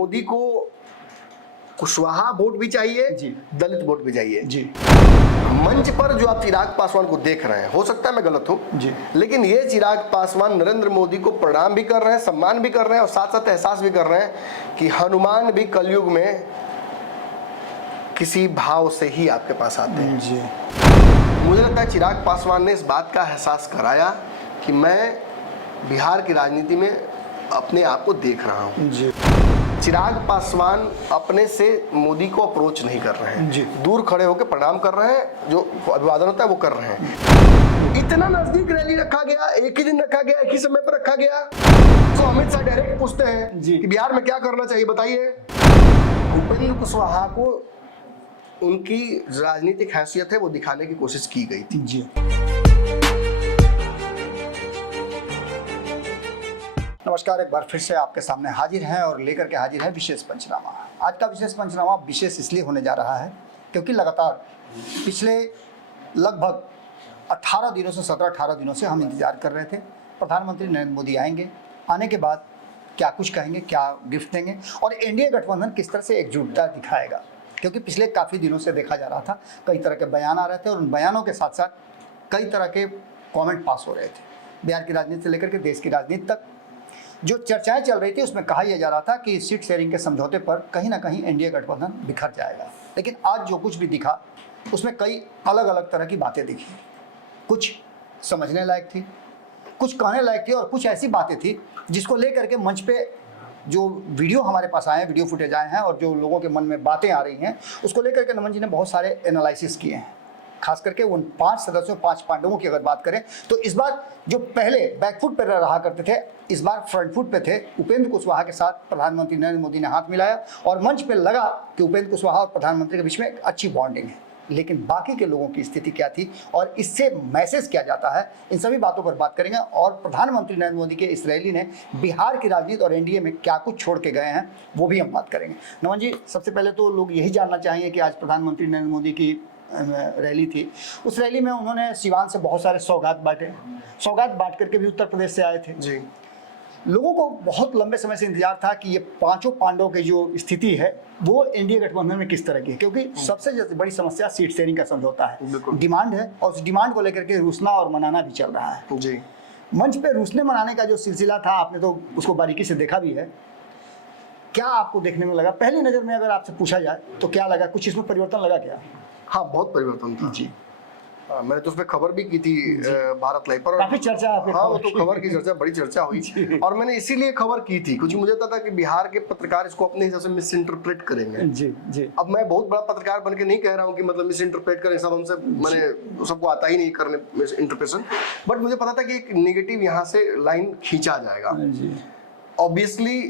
मोदी को कुशवाहा वोट भी चाहिए जी, दलित वोट भी चाहिए जी। मंच पर जो आप चिराग पासवान को देख रहे हैं, हो सकता है मैं गलत हूं जी, लेकिन ये चिराग पासवान नरेंद्र मोदी को प्रणाम भी कर रहे हैं, सम्मान भी कर रहे हैं और साथ साथ एहसास भी कर रहे हैं कि हनुमान भी कलयुग में किसी भाव से ही आपके पास आते हैं। जी, मुझे लगता है चिराग पासवान ने इस बात का एहसास कराया कि मैं बिहार की राजनीति में अपने आप को देख रहा हूं। जी, चिराग पासवान अपने से मोदी को अप्रोच नहीं कर रहे हैं, जी। दूर खड़े होकर प्रणाम कर रहे हैं, जो अभिवादन होता है वो कर रहे हैं। इतना नजदीक रैली रखा गया, एक ही दिन रखा गया, एक ही समय पर रखा गया। तो अमित शाह डायरेक्ट पूछते हैं जी। कि बिहार में क्या करना चाहिए बताइए। उपेंद्र कुशवाहा को उनकी राजनीतिक हैसियत है वो दिखाने की कोशिश की गई थी। जी। नमस्कार, एक बार फिर से आपके सामने हाजिर हैं और लेकर के हाजिर है विशेष पंचनामा। आज का विशेष पंचनामा विशेष इसलिए होने जा रहा है क्योंकि लगातार पिछले लगभग 18 दिनों से 17-18 दिनों से हम इंतजार कर रहे थे प्रधानमंत्री नरेंद्र मोदी आएंगे, आने के बाद क्या कुछ कहेंगे, क्या गिफ्ट देंगे और एनडीए गठबंधन किस तरह से एकजुटता दिखाएगा। क्योंकि पिछले काफ़ी दिनों से देखा जा रहा था कई तरह के बयान आ रहे थे और उन बयानों के साथ साथ कई तरह के कमेंट पास हो रहे थे। बिहार की राजनीति से लेकर के देश की राजनीति तक जो चर्चाएं चल रही थी उसमें कहा यह जा रहा था कि सीट शेयरिंग के समझौते पर कहीं ना कहीं एनडीए गठबंधन बिखर जाएगा। लेकिन आज जो कुछ भी दिखा उसमें कई अलग अलग तरह की बातें दिखी। कुछ समझने लायक थी, कुछ कहने लायक थी और कुछ ऐसी बातें थी जिसको लेकर के मंच पे जो वीडियो हमारे पास आए हैं, वीडियो फुटेज आए हैं और जो लोगों के मन में बातें आ रही हैं उसको लेकर के नमन जी ने बहुत सारे एनालिसिस किए हैं। खास करके उन 5 सदस्यों, 5 पांडवों की अगर बात करें तो इस बार जो पहले बैकफुट पर रहा करते थे इस बार फ्रंट फुट पे थे। उपेंद्र कुशवाहा के साथ प्रधानमंत्री नरेंद्र मोदी ने हाथ मिलाया और मंच पे लगा कि उपेंद्र कुशवाहा और प्रधानमंत्री के बीच में एक अच्छी बॉन्डिंग है। लेकिन बाकी के लोगों की स्थिति क्या थी और इससे मैसेज क्या जाता है, इन सभी बातों पर बात करेंगे। और प्रधानमंत्री नरेंद्र मोदी के इस रैली ने बिहार की राजनीति और एनडीए में क्या कुछ छोड़ के गए हैं वो भी हम बात करेंगे। नमन जी, सबसे पहले तो लोग यही जानना चाहेंगे कि आज प्रधानमंत्री नरेंद्र मोदी की रैली थी, उस रैली में उन्होंने सिवान से बहुत सारे सौगात बांटे, सौगात बांट करके भी उत्तर प्रदेश से आए थे जी। लोगों को बहुत लंबे समय से इंतजार था कि ये पांचों पांडवों की जो स्थिति है वो एनडीए गठबंधन में किस तरह की है। क्योंकि सबसे बड़ी समस्या सीट शेयरिंग का समझौता है, डिमांड है और उस डिमांड को लेकर के रूसना और मनाना भी चल रहा है। जी। मंच पे रूसने मनाने का जो सिलसिला था आपने तो उसको बारीकी से देखा भी है। क्या आपको देखने में लगा, पहली नजर में अगर आपसे पूछा जाए तो क्या लगा, कुछ इसमें परिवर्तन लगा क्या? हाँ, बहुत परिवर्तन था जी। मैंने तो उस पर खबर भी की थी भारत लाइव पर। काफी चर्चा आपने। हाँ, वो तो खबर की चर्चा, बड़ी चर्चा हुई और मैंने इसीलिए खबर की थी क्योंकि मुझे पता था कि बिहार के पत्रकार इसको अपने हिसाब से मिस इंटरप्रेट करेंगे। जी, जी। अब मैं बहुत बड़ा पत्रकार बन के नहीं कह रहा हूँ कि मतलब मिस इंटरप्रेट करें, सब हमसे, मैंने सबको आता ही नहीं करने मिस इंटरप्रेशन, बट मुझे पता था कि एक नेगेटिव यहाँ से लाइन खींचा जाएगा। ऑब्वियसली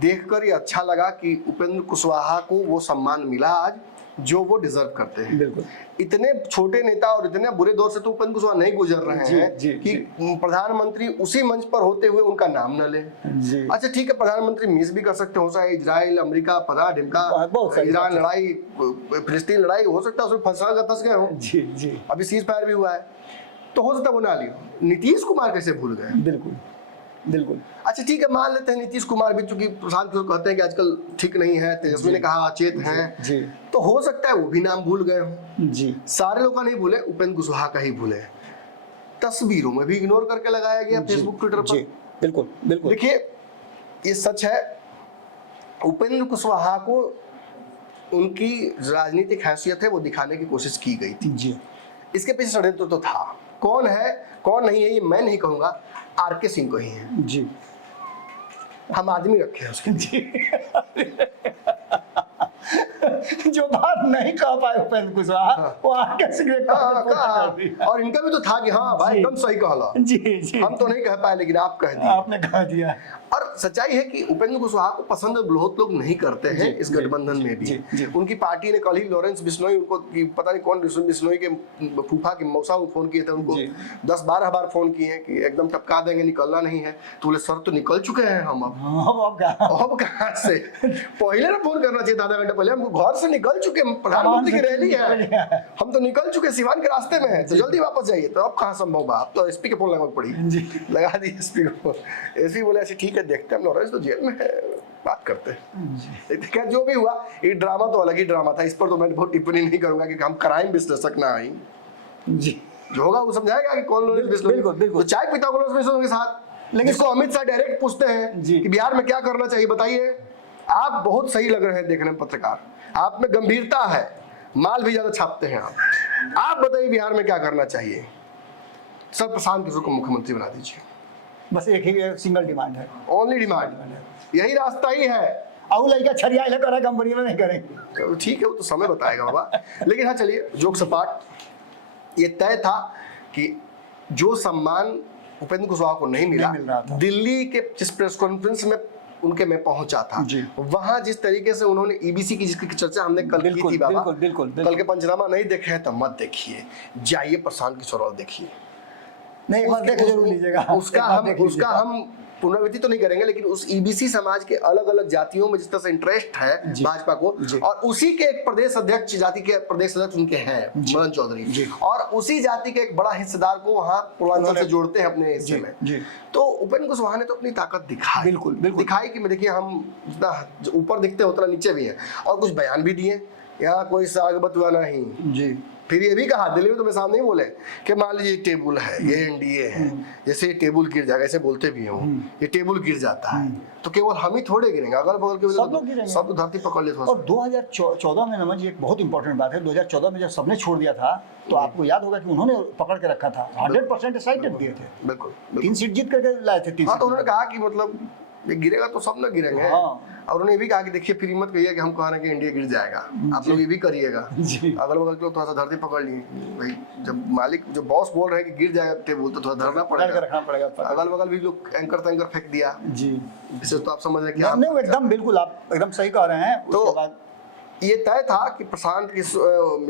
देखकर ये अच्छा लगा कि उपेंद्र कुशवाहा को वो सम्मान मिला आज जो वो डिजर्व करते हैं। बिल्कुल। इतने छोटे नेता और इतने बुरे दौर से तो उपेंद्र कुशवाहा नहीं गुजर रहे हैं कि प्रधानमंत्री उसी मंच पर होते हुए उनका नाम न ले। अच्छा ठीक है, प्रधानमंत्री मिस भी कर सकते हो, चाहे इजराइल अमेरिका पता ढिमका, ईरान लड़ाई, फिलिस्तीन लड़ाई, हो सकता है उसमें फंस गए हो। जी, जी। अभी सीज फायर भी हुआ है तो हो सकता है वो ना लियो। नीतीश कुमार कैसे भूल गए? बिल्कुल, बिल्कुल। अच्छा ठीक है, मान लेते हैं नीतीश कुमार भी, चूंकि प्रशांत किशोर कहते हैं कि आजकल ठीक नहीं है, तेजस्वी ने कहा अचेत हैं जी, तो हो सकता है वो भी नाम भूल गए हो। जी। सारे लोग का नहीं भूले, उपेंद्र कुशवाहा का ही भूले। तस्वीरों में भी इग्नोर करके लगाया गया फेसबुक ट्विटर पर। बिल्कुल, बिल्कुल। देखिए ये सच है, उपेंद्र कुशवाहा को उनकी राजनीतिक हैसियत है वो दिखाने की कोशिश की गई थी। जी। इसके पीछे षड्यंत्र तो था। कौन है कौन नहीं है ये मैं नहीं कहूंगा, आरके सिंह को ही है। जी। हम आदमी रखे हैं उसके। जी। जो बात नहीं कह पाए उपेंद्र कुशवाहा वो आरके सिंह ने कहा और इनका भी तो था कि हाँ भाई एकदम सही कहला। जी, जी। हम तो नहीं कह पाए लेकिन आप कह दिए, आपने कह दिया। और सच्चाई है कि उपेंद्र कुशवाहा को पसंद बहुत लोग नहीं करते हैं इस गठबंधन में भी। उनकी पार्टी ने कल ही लॉरेंस बिश्नोई, उनको पता नहीं कौन बिश्नोई के फूफा के मौसा को फोन किए थे, उनको 10-12 बार फोन किए हैं कि एकदम टपका देंगे, निकलना नहीं है। तो बोले सर तो निकल चुके हैं हम, अब कहाँ से? पहले ना फोन करना चाहिए, आधा घंटा पहले। हम घर से निकल चुके, प्रधानमंत्री की रैली है, हम तो निकल चुके, सिवान के रास्ते में है, तो जल्दी वापस जाइए। तो अब कहाँ संभव बा, अब तो एसपी के फोन लगभग पड़ी, लगा दी एसपी को। एसपी बोले ऐसे ठीक है देखते हैं, लॉरेंस तो जेल में है, बात करते हैं। खैर जो भी हुआ, ये ड्रामा तो अलग ही ड्रामा था, इस पर तो मैं बहुत टिप्पणी नहीं करूंगा क्योंकि हम क्राइम विश्लेषक ना आई। जी जो होगा वो समझाएगा कि कौन लॉरेंस बिश्नोई, बिल्कुल, बिल्कुल। तो चाय पीता होगा लॉरेंस बिश्नोई के साथ। लेकिन इसको अमित शाह डायरेक्ट पूछते हैं जी। कि बिहार में क्या करना चाहिए बताइए। आप बहुत सही लग रहे हैं देखने में पत्रकार, आप में गंभीरता है, माल भी ज्यादा छापते हैं आप बताइए बिहार में क्या करना चाहिए। सर प्रशांत किशोर को मुख्यमंत्री बना दीजिए, बस एक ही सिंगल डिमांड है, ओनली डिमांड, यही रास्ता ही है। और लड़का छरिया इला करा कंपनी में नहीं करेंगे। तो ठीक है, वो तो समय बताएगा बाबा। लेकिन हाँ चलिए, जोक्स अपार्ट, ये तय था कि जो सम्मान उपेंद्र कुशवाहा को नहीं मिल रहा था, दिल्ली के जिस प्रेस कॉन्फ्रेंस में उनके मैं पहुंचा था, वहां जिस तरीके से उन्होंने ईबीसी की जिसकी चर्चा हमने कल की थी बाबा, बिल्कुल, कल के पंचनामा नहीं देखे हैं तो मत देखिए, जाइए प्रशांत किशोर और देखिए। नहीं, एक बार देख जरूर लीजिएगा। उसका हम पुनरावृत्ति तो नहीं करेंगे, लेकिन उस ईबीसी समाज के अलग अलग जातियों में जिस तरह से इंटरेस्ट है भाजपा को, और उसी के एक प्रदेश अध्यक्ष, जाति के प्रदेश अध्यक्ष उनके हैं मदन चौधरी, और उसी जाति के एक बड़ा हिस्सेदार को वहां पूर्वांचल से जोड़ते हैं अपने हिस्से में। तो उपेंद्र कुशवाहा ने तो अपनी ताकत दिखाई, बिल्कुल दिखाई कि देखिए हम जितना ऊपर दिखते हैं उतना नीचे भी है, और कुछ बयान भी दिए, यहाँ कोई सागबत हुआ नहीं जी। फिर ये भी कहा, दिल्ली में तो मेरे सामने ही बोले कि मान लीजिए टेबल है, ये एनडीए है, जैसे ये टेबल गिर जाएगा, ऐसे बोलते भी हो, ये टेबल गिर जाता है तो केवल हम ही थोड़े गिरेंगे, अगल बगल के सब धरती पकड़ ले। और 2014 में नमन जी एक बहुत इंपॉर्टेंट बात है, 2014 में जब सबने छोड़ दिया था तो आपको याद होगा कि उन्होंने पकड़ के रखा था, 100% एक्साइटेड दिए थे, बिल्कुल 3 सीट जीत करके लाए थे। हाँ, तो उन्होंने कहा कि मतलब ये गिरेगा तो सब ना गिरेंगे। और उन्होंने ये भी कहा कि देखिए फिर मत कहिए कि हम कह रहे हैं कि इंडिया गिर जाएगा, आप लोग ये भी करिएगा, अगल बगल के लोग थोड़ा सा धरती पकड़ लिए भाई, जब मालिक जो बॉस बोल रहे हैं कि गिर जाएगा टेबल तो थोड़ा धरना पड़ेगा, अगल बगल भी लोग एंकर फेंक दिया जी। इससे तो आप समझ रहे हैं कि एकदम बिल्कुल आप एकदम सही कह रहे हैं। तो ये तय था कि प्रशांत की,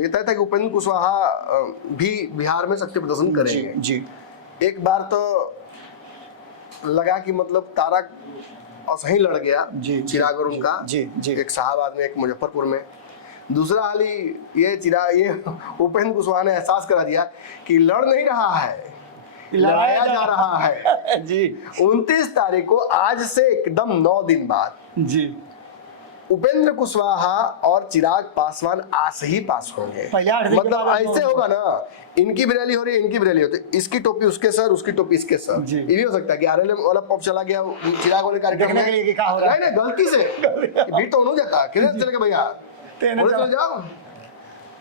ये तय था कि उपेंद्र कुशवाहा भी बिहार में शक्ति प्रदर्शन करेंगे जी। एक बार तो लगा कि मतलब तारा और सही लड़ गया जी, चिराग और उनका जी। एक साहबाद में, एक मुजफ्फरपुर में। दूसरा हाल ये उपेंद्र कुशवाहा ने एहसास करा दिया कि लड़ नहीं रहा है, लड़ाया जा रहा है जी। 29 तारीख को, आज से एकदम 9 दिन बाद जी, उपेंद्र कुशवाहा और चिराग पासवान आस ही पास होंगे। मतलब ऐसे होगा ना, इनकी भी रैली हो रही है, इनकी भी रैली होती है, इसकी टोपी उसके सर, उसकी टोपी इसके सर। ये भी हो सकता है कि आरएलएम वाला पॉप चला गया चिराग वाले कार्यक्रम में, नहीं गलती से भीड़ तो हो जाता, किधर चले गए भैया, चले जाओ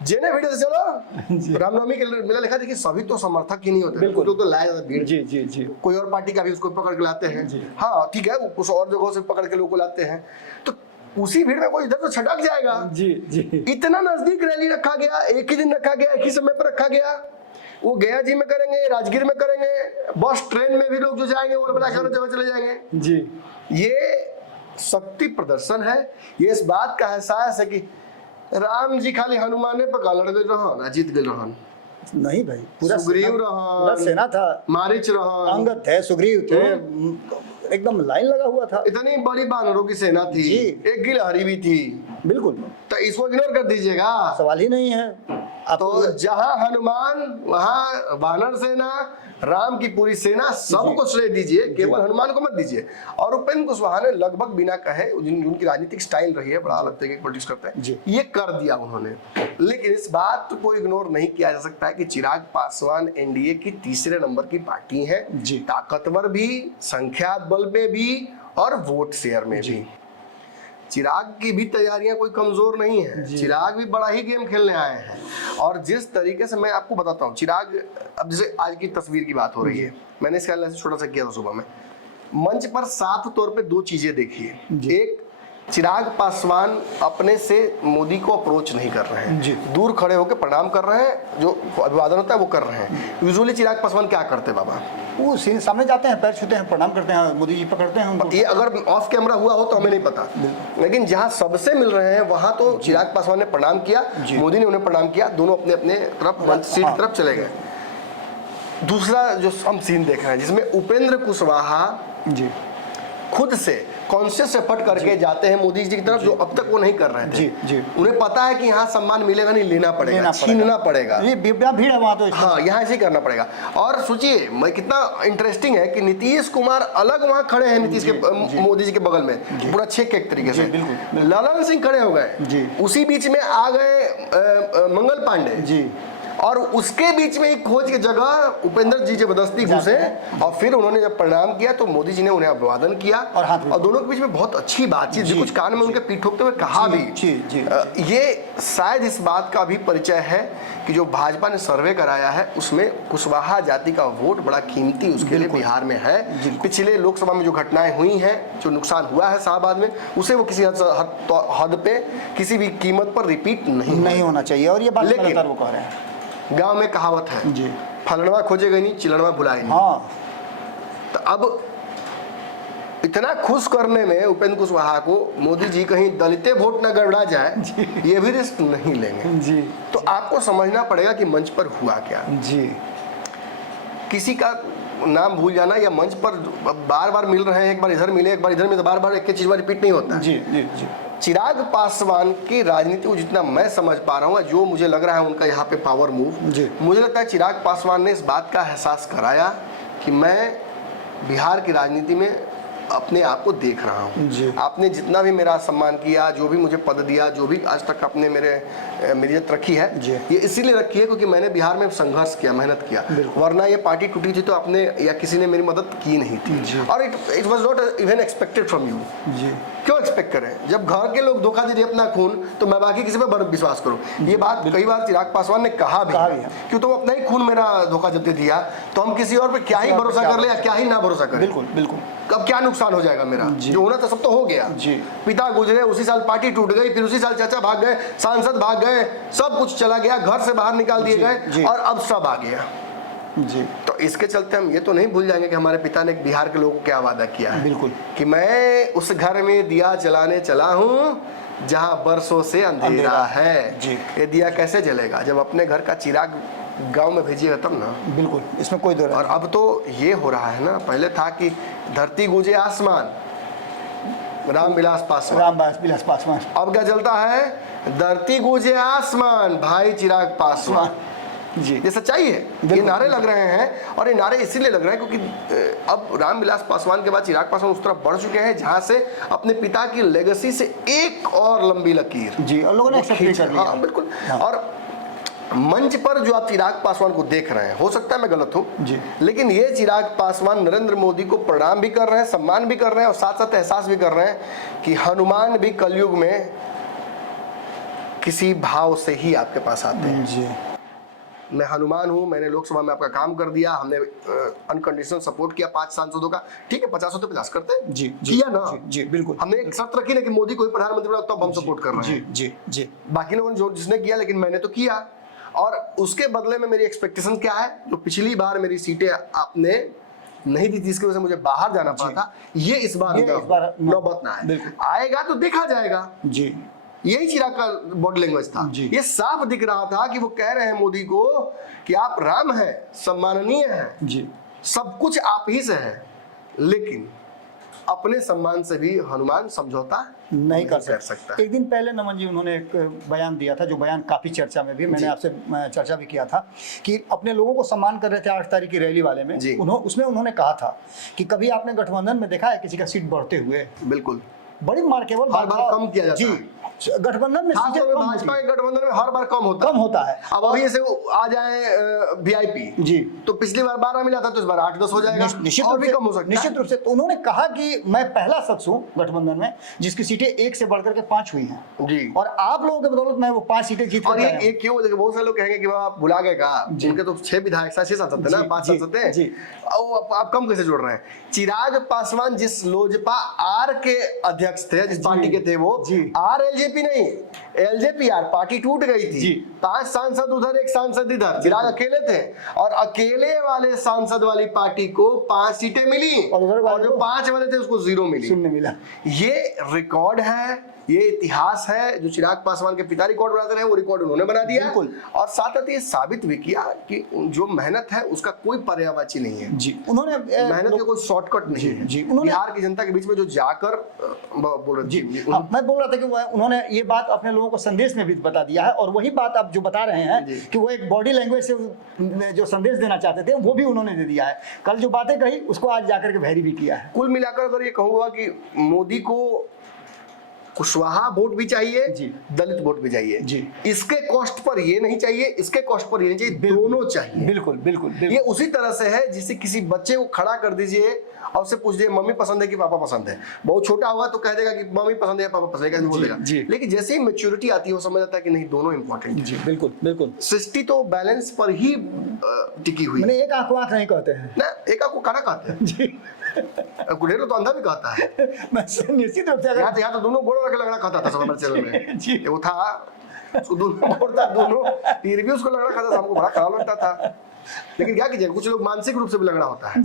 जेने भीड़ से चलो। रामनवमी के मेला लिखा देखिए, सभी तो समर्थक ही नहीं होते, बिल्कुल तो लाया जाता भीड़ जी जी जी। कोई और पार्टी का भी उसको पकड़ के लाते हैं, हाँ ठीक है, कुछ और जगहों से पकड़ के लोगों को लाते हैं, तो उसी भीड़ में कोई इधर तो छटक जाएगा जी जी। इतना नजदीक रैली रखा गया, एक ही दिन रखा गया, एक ही समय पर रखा गया। वो गया जी में करेंगे, राजगीर में करेंगे, बस ट्रेन में भी लोग जो जाएंगे वो बड़ा जगह चले जाएंगे जी। ये शक्ति प्रदर्शन है, ये इस बात का एहसास है कि राम जी खाली हनुमाने पर लड़ गए रहन, जीत गए रहन नहीं भाई, पूरा सुग्रीव रहन, सेना था, मारीच रहन, अंगद थे, सुग्रीव थे, एकदम लाइन लगा हुआ था, इतनी बड़ी बानरों की सेना थी, एक गिलहरी भी थी, बिल्कुल। तो इसको इग्नोर कर दीजिएगा, सवाल ही नहीं है। तो जहां हनुमान वहां वानर सेना, राम की पूरी सेना, सबको श्रेय दीजिए, केवल हनुमान को मत दीजिए। और उपेंद्र कुशवाहा ने लगभग बिना कहे, उनकी राजनीतिक स्टाइल रही है, बड़ा अलग तरीके की पॉलिटिक्स करते हैं, ये कर दिया उन्होंने। लेकिन इस बात को इग्नोर नहीं किया जा सकता है कि चिराग पासवान एनडीए की तीसरे नंबर की पार्टी है, ताकतवर भी, संख्या बल में भी और वोट शेयर में भी। चिराग की भी तैयारियां कोई कमजोर नहीं है, चिराग भी बड़ा ही गेम खेलने आए हैं। और जिस तरीके से मैं आपको बताता हूँ, चिराग, अब जैसे आज की तस्वीर की बात हो रही है, मैंने इसका एनालिसिस छोटा सा किया था सुबह में, मंच पर साफ तौर पे 2 चीजें देखी है। एक, चिराग पासवान अपने से मोदी को अप्रोच नहीं कर रहे हैं, दूर खड़े होकर प्रणाम कर रहे हैं, जो अभिवादन होता है वो कर रहे हैं। यूजुअली चिराग पासवान क्या करते हैं बाबा, वो सामने जाते हैं, पैर छूते हैं, प्रणाम करते हैं, मोदी जी पकड़ते हैं उनको। ये अगर ऑफ कैमरा हुआ हो तो हमें नहीं पता, लेकिन जहां सबसे मिल रहे हैं वहां तो चिराग पासवान ने प्रणाम किया, मोदी ने उन्हें प्रणाम किया, दोनों अपने अपने तरफ सीट की तरफ चले गए। दूसरा जो हम सीन देख रहे हैं जिसमें उपेंद्र कुशवाहा खुद से कॉन्शियस एफर्ट करके जाते हैं मोदी जी की तरफ, जो अब तक वो नहीं कर रहे थे। जी जी। उन्हें पता है कि यहाँ सम्मान मिलेगा नहीं, लेना पड़ेगा, छीनना पड़ेगा। ये भीड़ है वहाँ तो। हाँ, यहाँ ऐसे ही करना पड़ेगा। और सोचिए मैं कितना इंटरेस्टिंग है कि नीतीश कुमार अलग वहाँ खड़े हैं, नीतीश के मोदी जी के बगल में पूरा छेक एक तरीके से। ललन सिंह खड़े हो गए, उसी बीच में आ गए मंगल पांडे जी, और उसके बीच में एक खोज की जगह उपेंद्र जी जबरदस्ती घुसे, और फिर उन्होंने जब प्रणाम किया तो मोदी जी ने उन्हें अभिवादन किया, और दोनों के बीच में बहुत अच्छी बातचीत, कुछ कान में उनके पीठ ठोकते हुए कहा भी। ये शायद इस बात का भी परिचय है कि जो भाजपा ने सर्वे कराया है उसमें कुशवाहा जाति का वोट बड़ा कीमती उसके लिए बिहार में है। पिछले लोकसभा में जो घटनाएं हुई हैं, जो नुकसान हुआ है शाहबाद में, उसे वो किसी हद पे किसी भी कीमत पर रिपीट नहीं होना चाहिए। और ये बात लगातार वो कह रहे हैं। गांव में कहावत है जी, फलनवा खोजेगा नहीं, चिलड़वा भुलाए नहीं। हाँ। तो अब इतना खुश करने में उपेंद्र कुशवाहा को मोदी जी कहीं दलित वोट न गड़बड़ा जाए, ये भी रिस्क नहीं लेंगे जी। तो आपको समझना पड़ेगा कि मंच पर हुआ क्या जी। किसी का नाम भूल जाना या मंच पर बार बार मिल रहे हैं, एक बार इधर मिले एक बार इधर मिले, बार बार एक चीज रिपीट नहीं होता जी जी जी। चिराग पासवान की राजनीति को जितना मैं समझ पा रहा हूँ, जो मुझे लग रहा है उनका यहाँ पे पावर मूव, मुझे लगता है चिराग पासवान ने इस बात का एहसास कराया कि मैं बिहार की राजनीति में अपने आप को देख रहा हूँ। आपने जितना भी मेरा सम्मान किया, जो भी मुझे पद दिया, जो भी आज तक आपने मेरी इज्जत रखी है, ये इसीलिए रखी है क्योंकि मैंने बिहार में संघर्ष किया, मेहनत किया, वरना ये पार्टी टूटी थी तो आपने या किसी ने मेरी मदद की नहीं थी। और it was not even expected from you. क्यों एक्सपेक्ट करें? जब घर के लोग धोखा दे दिए अपना खून, तो मैं बाकी किसी पर विश्वास करूं? ये बात कई बार चिराग पासवान ने कहा भी क्यों, तो अपना ही खून मेरा धोखा जब दे दिया तो हम किसी और पे क्या ही भरोसा कर ले या क्या ही ना भरोसा करें। बिल्कुल बिल्कुल। अब क्या नुकसान हो जाएगा मेरा? जो होना था सब तो हो गया जी। पिता गुजरे, उसी साल पार्टी टूट गई, फिर उसी साल चाचा भाग गए, सांसद भाग गए, सब कुछ चला गया, घर से बाहर निकाल दिए गए, और अब सब आ गया जी। तो इसके चलते हम ये तो नहीं भूल जाएंगे कि हमारे पिता ने बिहार के लोगों को क्या वादा किया है। बिल्कुल, कि मैं उस घर में दिया जलाने चला हूँ जहाँ बरसों से अंधेरा है जी। ये दिया कैसे जलेगा जब अपने घर का चिराग गांव में भेजिएगा तब ना। बिल्कुल, इसमें कोई दो। और अब तो ये हो रहा है ना, पहले था कि धरती गूंजे आसमान, रामविलास पासवान। अब क्या चलता है? धरती गूंजे आसमान, भाई चिराग पासवान जी। ये सच्चाई है। ये नारे लग रहे हैं, और ये नारे इसीलिए लग रहे हैं क्योंकि अब रामविलास पासवान के बाद चिराग पासवान उस तरफ बढ़ चुके हैं जहां से अपने पिता की लेगेसी से एक और लंबी लकीर जी, और लोगों ने एक्सेप्ट कर लिया। हाँ बिल्कुल। हाँ। और मंच पर जो आप चिराग पासवान को देख रहे हैं, हो सकता है मैं गलत हूं जी, लेकिन ये चिराग पासवान नरेंद्र मोदी को प्रणाम भी कर रहे हैं, सम्मान भी कर रहे हैं, और साथ साथ एहसास भी कर रहे हैं कि हनुमान भी कलयुग में किसी भाव से ही आपके पास आते हैं जी। मैं हनुमान हूं, मैंने लोकसभा में आपका काम कर दिया, हमने अनकंडीशनल सपोर्ट किया 5 सांसदों का, ठीक है 50 तो 50 करते हैं जी, किया ना जी, बिल्कुल। हमने एक शर्त रखी ना कि मोदी को ही प्रधानमंत्री बनाओ, तब हम सपोर्ट कर रहे हैं जी जी। बाकी लोगों ने जो जिसने किया, लेकिन मैंने तो किया, और उसके बदले में मेरी एक्सपेक्टेशन क्या है? जो पिछली बार मेरी सीटें आपने नहीं दी थी, इसकी वजह से मुझे बाहर जाना पड़ा था, ये इस बार नौबत ना है। आएगा तो देखा जाएगा जी। यही चिराग का बॉडी लैंग्वेज था। ये साफ दिख रहा था कि वो कह रहे हैं मोदी को कि आप राम हैं, सम्माननीय हैं जी, सब कुछ आप ही से है, लेकिन अपने सम्मान से भी हनुमान समझौता नहीं कर सकता। एक दिन पहले नमन जी उन्होंने एक बयान दिया था, जो बयान काफी चर्चा में भी, मैंने आपसे चर्चा भी किया था, कि अपने लोगों को सम्मान कर रहे थे 8 तारीख की रैली वाले में। उसमें उन्होंने कहा था कि कभी आपने गठबंधन में देखा है किसी का सीट बढ़ते हुए? बिल्कुल, बड़ी मार्केबल हर बार कम किया जाता है गठबंधन में, भाजपा के गठबंधन में हर बार कम होता है। अब अभी ऐसे आ जाए वीआईपी जी, तो पिछली बार 12 मिला था, तो इस बार 8-10 हो जाएगा, और भी कम हो सकता है निश्चित रूप से। तो उन्होंने कहा कि मैं पहला शख्स हूं गठबंधन में जिसकी सीटें 1 से बढ़कर के 5 हुई हैं जी, और आप लोगों के बदौलत मैं वो 5 सीटें जीत कर आया। ये क्यों? बहुत सारे लोग कहेंगे कि आप भुला गए का, जिनके तो 6 विधायक 6 सांसद थे ना, 5 सांसद थे जी, आप कम कैसे जोड़ रहे हैं? चिराग पासवान जिस लोजपा आर के अध्यक्ष थे, जिस पार्टी के थे, वो आर एलजेपी नहीं, एलजेपीआर पार्टी टूट गई थी, 5 सांसद उधर 1 सांसद इधर, चिराग अकेले थे, और अकेले वाले सांसद वाली पार्टी को 5 सीटें मिली, और जो 5 वाले थे उसको 0 मिला। ये रिकॉर्ड है, ये इतिहास है जो चिराग पासवान के पिता रिकॉर्ड बनाते रहे, वो रिकॉर्ड उन्होंने बना दिया। बिल्कुल। और साथ साथ ये साबित भी किया कि जो मेहनत है उसका कोई पर्यायवाची नहीं है जी। उन्होंने मेहनत का कोई शॉर्टकट नहीं है। जी, उन्होंने बिहार की जनता के बीच में जो जाकर बोल रहे जी, मैं बोल रहा था कि उन्होंने ये बात अपने लोगों को संदेश में भी बता दिया है, और वही बात आप जो बता रहे हैं कि वो एक बॉडी लैंग्वेज से जो संदेश देना चाहते थे वो भी उन्होंने दे दिया है। कल जो बातें कही उसको आज जाकर के वेरी भी किया है। कुल मिलाकर अगर ये कहूंगा कि मोदी को कुशवाहा वोट भी चाहिए जी, दलित वोट भी चाहिए जी। इसके कॉस्ट पर ये नहीं चाहिए, इसके कॉस्ट पर ये नहीं चाहिए, दोनों चाहिए। बिल्कुल बिल्कुल, बिल्कुल। ये उसी तरह से है जिससे किसी बच्चे को खड़ा कर दीजिए और उससे पूछ दिए मम्मी पसंद है कि पापा पसंद है। बहुत छोटा होगा तो कह देगा कि मम्मी पसंद है पापा पसंद है, कैसे बोल देगा। लेकिन जैसे ही मैच्योरिटी आती है वो समझ आता है कि नहीं, दोनों इंपॉर्टेंट जी, बिल्कुल बिल्कुल। सृष्टि तो बैलेंस पर ही टिकी हुई मैंने एक आंख आंख नहीं कहते हैं ना, एक आपको काना कहते हैं जी। गुडेरो तो अंधा भी कहता है। मैं निश्चित रूप से यहाँ तो दोनों गोड़ों रख लगना खाता था सब हमारे चैनल में जी। वो था उसको दोनों गोड़ था, दोनों रिव्यूज को लगना खाता था, हमको बड़ा खराब लगता था। लेकिन क्या कीजिए, कुछ लोग मानसिक रूप से भी लगना होता है।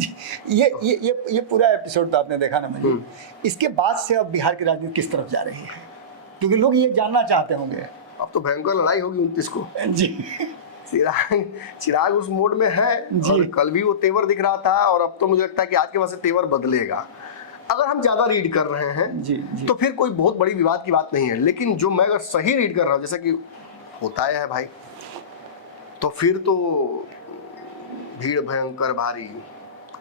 ये पूरा एपिसोड तो आपने देखा ना मैंने। इसके बाद से अब बिहार की राजनीति किस तरफ जा रही है, क्योंकि लोग ये जानना चाहते होंगे। अब तो भयंकर लड़ाई होगी 29 को जी। चिराग उस मोड में है और कल भी वो तेवर दिख रहा था, और अब तो मुझे लगता है कि आज के बाद से तेवर बदलेगा। अगर हम ज्यादा रीड कर रहे हैं जी, जी। तो फिर कोई बहुत बड़ी विवाद की बात नहीं है, लेकिन जो मैं अगर सही रीड कर रहा हूँ जैसा कि होता है भाई, तो फिर तो भीड़ भयंकर भारी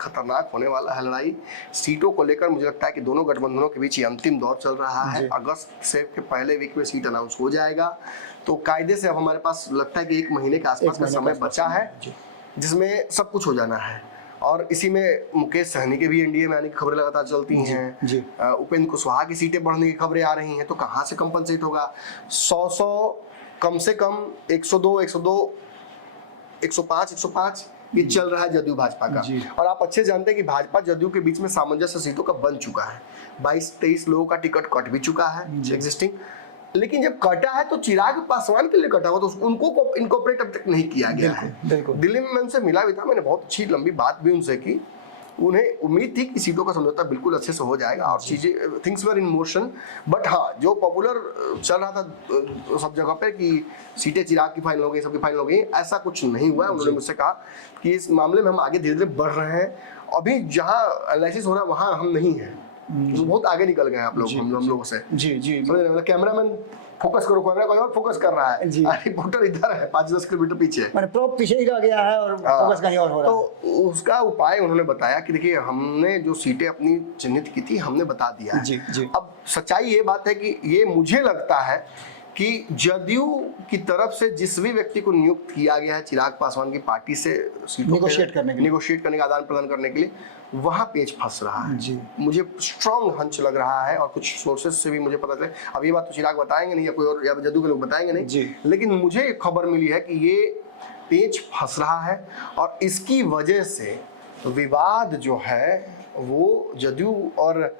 खतरनाक होने वाला है लड़ाई। सीटों को लेकर मुझे लगता है कि दोनों गठबंधनों के बीच ये अंतिम दौर चल रहा है। अगस्त से के पहले वीक में सीट अनाउंस हो जाएगा, तो कायदे से अब हमारे पास लगता है कि 1 महीने के आसपास का समय बचा है जिसमें सब कुछ हो जाना है। और इसी में मुकेश सहनी के भी एनडीए में आने की खबरें लगातार चलती हैं। उपेंद्र कुशवाहा की सीटें बढ़ने की खबरें आ रही हैं, तो कहाँ से कंपनसेट होगा। 100 कम से कम 102 105 105 ये चल रहा है जदयू भाजपा का। और आप अच्छे जानते हैं कि भाजपा जदयू के बीच में सामंजस्य सीटों का बन चुका है। 22-23 लोगों का टिकट कट भी चुका है एग्जिस्टिंग, लेकिन जब कटा है तो चिराग पासवान के लिए कटा हुआ, तो उनको इनकॉर्पोरेट अब तक नहीं किया गया है। दिल्ली में मैं उनसे मिला भी था, मैंने बहुत अच्छी लंबी बात भी उनसे की। उन्हें उम्मीद थी कि सीटों का समझौता बिल्कुल अच्छे से हो जाएगा और चीजें things were in motion. But हाँ, जो पॉपुलर चल रहा था सब जगह पे कि सीटें चिराग की फाइनल हो गई, सबकी फाइनल हो गई, ऐसा कुछ नहीं हुआ है। उन्होंने मुझसे कहा कि इस मामले में हम आगे धीरे धीरे बढ़ रहे हैं, अभी जहाँ एनालिसिस हो रहा है वहाँ हम नहीं है, तो बहुत आगे निकल गए आप लोग हम लोगों से। जी जी, कैमरामैन फोकस करो, कैमरा कोई और फोकस कर रहा है, रिपोर्टर इधर है 5-10 किलोमीटर पीछे, मैंने प्रोप पीछे ही रह गया है और फोकस कहीं और हो रहा है। तो उसका उपाय उन्होंने बताया कि देखिए, हमने जो सीटें अपनी चिन्हित की थी हमने बता दिया है। जी। अब सच्चाई ये बात है कि ये मुझे लगता है कि जदयू की तरफ से जिस भी व्यक्ति को नियुक्त किया गया है चिराग पासवान की पार्टी से सीटों नेगोशिएट करने का आदान प्रदान करने के लिए, वहाँ पेच फंस रहा है। जी, मुझे स्ट्रॉन्ग हंच लग रहा है और कुछ सोर्सेस से भी मुझे पता चला। अब ये बात तो चिराग बताएंगे नहीं या कोई और या जदयू के लोग बताएंगे नहीं, लेकिन मुझे खबर मिली है कि ये पेच फंस रहा है और इसकी वजह से विवाद जो है वो जदयू और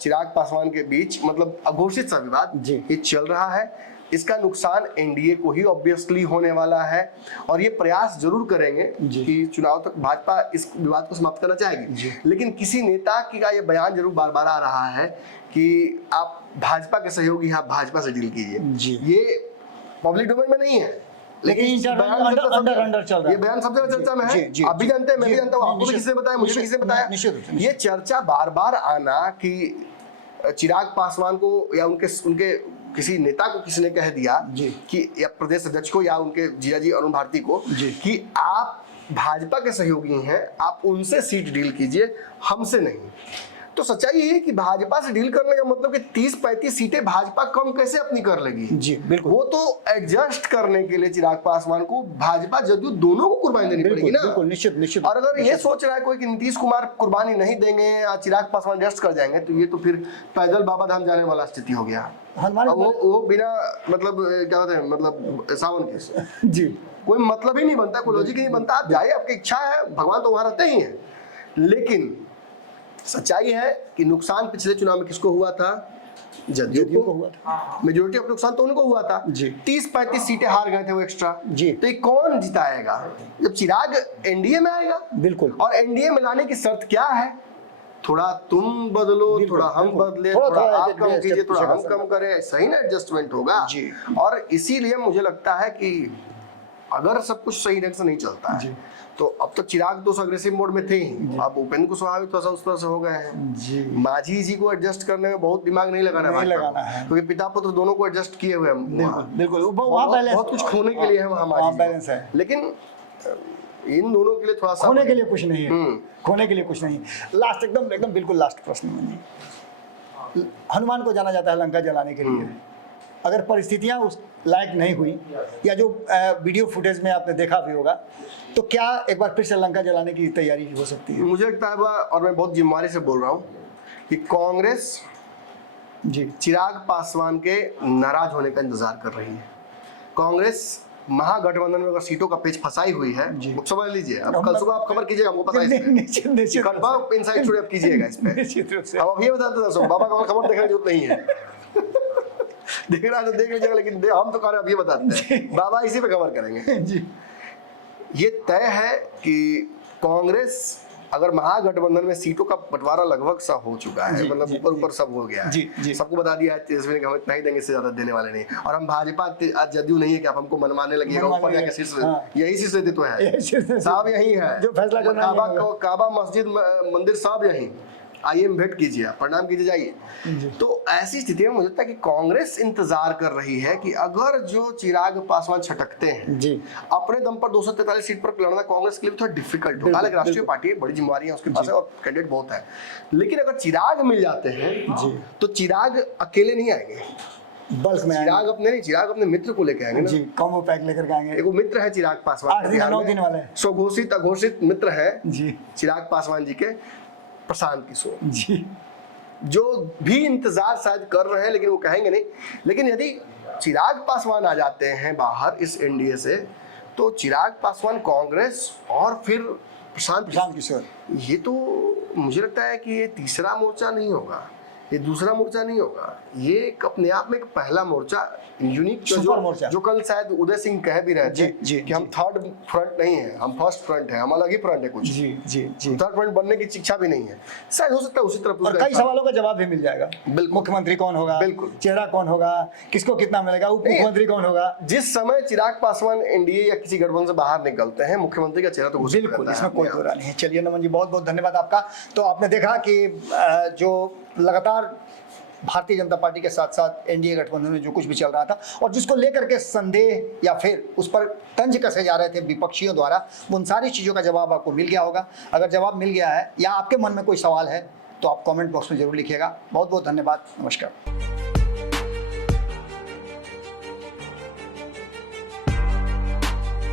चिराग पासवान के बीच, मतलब अघोषित सा विवाद ये चल रहा है। इसका नुकसान एनडीए को ही ऑब्वियसली होने वाला है और ये प्रयास जरूर करेंगे कि चुनाव तक भाजपा इस विवाद को समाप्त करना चाहेगी, लेकिन किसी नेता की का ये बयान जरूर बार बार आ रहा है कि आप भाजपा के सहयोगी हैं, आप भाजपा से डील कीजिए। ये पब्लिक डोमेन में नहीं है, लेकिन अंडर चल रहा है। ये बयान सब जगह चर्चा में है, आप भी जानते हैं, मैं भी जानता हूँ, आपको भी किसी ने बताया, मुझे भी किसी ने बताया। ये चर्चा बार बार आना कि चिराग पासवान को या उनके किसी नेता को किसी ने कह दिया कि या प्रदेश अध्यक्ष को या उनके जीजाजी अरुण भारती को कि आप भाजपा के सहयोगी हैं, आप उनसे सीट डील कीजिए, हमसे नहीं। तो सच्चाई ये है कि भाजपा से डील करने का मतलब कि 30-35 सीटें भाजपा कम कैसे अपनी कर लेगी। जी बिल्कुल, वो तो एडजस्ट करने के लिए चिराग पासवान को भाजपा जदयू दोनों को कुर्बानी देनी पड़ेगी ना। बिल्कुल, निश्चित। और अगर ये सोच रहा है कोई कि नीतीश कुमार कुर्बानी नहीं देंगे या चिराग पासवान एडजस्ट कर जाएंगे, तो ये तो फिर पैदल बाबा धाम जाने वाला स्थिति हो गया। वो बिना मतलब क्या होता है, मतलब सावन के जी कोई मतलब ही नहीं बनता, कोई लॉजिक ही नहीं बनता। आप जाइए, आपकी इच्छा है, भगवान तो वहां रहते ही है। लेकिन सच्चाई है कि नुकसान पिछले चुनाव में किसको हुआ था? जदयू को हुआ था। मेजोरिटी ऑफ नुकसान तो उनको हुआ था। 30-35 सीटें हार गए थे वो एक्स्ट्रा जी। तो ये कौन जिताएगा जब चिराग एनडीए में आएगा? बिल्कुल। और एनडीए में लाने की शर्त क्या है? थोड़ा तुम बदलो, बिल्कुल, थोड़ा हम बिल्कुल। बदले, थोड़ा थोड़ा थोड़ा आप एक कम स्टेप कीजिए, थोड़ा पीछे हम का कम करें, सही ना एडजस्टमेंट होगा। जी। और इसीलिए मुझे लगता है कि अगर सब कुछ सही ढंग से नहीं चलता है जी। तो अब तो चिराग तो अग्रेसिव मोड में थे ही, अब उपेंद्र कुशवाहा भी थोड़ा सा उस तरह से हो गए हैं। जी। माझी जी को एडजस्ट करने में बहुत दिमाग नहीं लगाना नहीं भाजपा को, लगाना है। क्योंकि पिता पुत्र दोनों को एडजस्ट किए हुए हैं बिल्कुल वहाँ। बिल्कुल, वहाँ बहुत बैलेंस, बहुत कुछ खोने के लिए है वहाँ माझी जी को। बैलेंस है, लेकिन इन दोनों के लिए थोड़ा सा खोने के लिए कुछ नहीं है, हम्म। खोने के लिए कुछ नहीं। लास्ट एकदम एकदम बिल्कुल लास्ट प्रश्न है जी। हनुमान को जाना जाता है लंका जलाने के लिए, अगर परिस्थितियां उस लायक नहीं हुई, या जो वीडियो फुटेज में आपने देखा भी होगा, तो क्या एक बार फिर से लंका जलाने की तैयारी हो सकती है? मुझे लगता है और मैं बहुत जिम्मेदारी से बोल रहा हूँ कि कांग्रेस जी। चिराग पासवान के नाराज होने का इंतजार कर रही है। कांग्रेस महागठबंधन में अगर सीटों का पेच फंसाई हुई है, अब समझ लीजिए, अब कल सुबह आप खबर कीजिएगा, हमको पता है इस पे। निश्चित निश्चित कंफर्म इनसाइड छोड़े आप कीजिएगा इस पे। निश्चित रूप से। अब अभी बताते दर्शकों, बाबा का खबर देखने की जरूरत नहीं है। देखना है तो देख लीजिएगा, लेकिन हम तो कार्य अभी बताते हैं, बाबा इसी पे कवर करेंगे। जी। ये तय है कि कांग्रेस अगर महागठबंधन में सीटों का बंटवारा लगभग सा हो चुका है, जी, मतलब जी, ऊपर ऊपर सब हो गया है, जी, जी। सबको बता दिया है तेजस्वी ने कि हम इतना ही देंगे, इससे ज्यादा देने वाले नहीं। और हम भाजपा आज जदयू नहीं है कि आप हमको मनमाने लगिएगा, ऊपर जाके शीर्ष, हाँ। यही शीर्ष नेतृत्व है, साहब यही है जो फैसला करना है, काबा मस्जिद मंदिर सब यही। आइए भेंट कीजिए, प्रणाम कीजिए, जाइए। तो ऐसी स्थिति में मुझे लगता है कि कांग्रेस इंतजार कर रही है कि अगर जो चिराग पासवान छटकते हैं जी। अपने दम पर 243 सीट पर लड़ना कांग्रेस के लिए थोड़ा डिफिकल्ट होगा। हालांकि राष्ट्रीय पार्टी है, बड़ी जिम्मेवारी है उसके पास है और कैंडिडेट बहुत है, लेकिन अगर चिराग मिल जाते हैं जी। तो चिराग अकेले नहीं आएंगे, बल्क में चिराग अपने मित्र को लेके आएंगे ना जी, कॉम्बो पैक लेकर के आएंगे। एक मित्र है चिराग पासवान, 8 दिन 9 दिन वाले स्वघोषित अघोषित मित्र है जी, चिराग पासवान जी के, प्रशांत किशोर जी, जो भी इंतजार शायद कर रहे हैं, लेकिन वो कहेंगे नहीं। लेकिन यदि चिराग पासवान आ जाते हैं बाहर इस एनडीए से, तो चिराग पासवान, कांग्रेस और फिर प्रशांत किशोर, ये तो मुझे लगता है कि ये तीसरा मोर्चा नहीं होगा, ये दूसरा मोर्चा नहीं होगा, ये एक अपने आप में एक पहला मोर्चा, यूनिक सुपर मोर्चा। जो कल शायद उदय सिंह कह भी रहे थे जी, जी, कि हम थर्ड फ्रंट नहीं है, हम फर्स्ट फ्रंट है, हम अलग ही फ्रंट है कुछ। जी जी जी। थर्ड फ्रंट बनने की इच्छा भी नहीं है, शायद हो सकता है उसी तरफ। और कई सवालों का जवाब भी मिल जाएगा। बिल्कुल। मुख्यमंत्री कौन होगा, बिल्कुल। चेहरा कौन होगा, किसको कितना मिलेगा, उप मुख्यमंत्री कौन होगा। जिस समय चिराग पासवान एनडीए या किसी गठबंधन से बाहर निकलते हैं, मुख्यमंत्री का चेहरा तो घोषित बिल्कुल, रहता है इसमें कोई अपने दो राय नहीं है। चलिए नमन जी, बहुत बहुत धन्यवाद आपका। तो आपने देखा कि जो लगातार भारतीय जनता पार्टी के साथ साथ एनडीए गठबंधन में जो कुछ भी चल रहा था और जिसको लेकर के संदेह या फिर उस पर तंज कसे जा रहे थे विपक्षियों द्वारा, उन सारी चीज़ों का जवाब आपको मिल गया होगा। अगर जवाब मिल गया है या आपके मन में कोई सवाल है तो आप कमेंट बॉक्स में जरूर लिखिएगा। बहुत बहुत धन्यवाद, नमस्कार।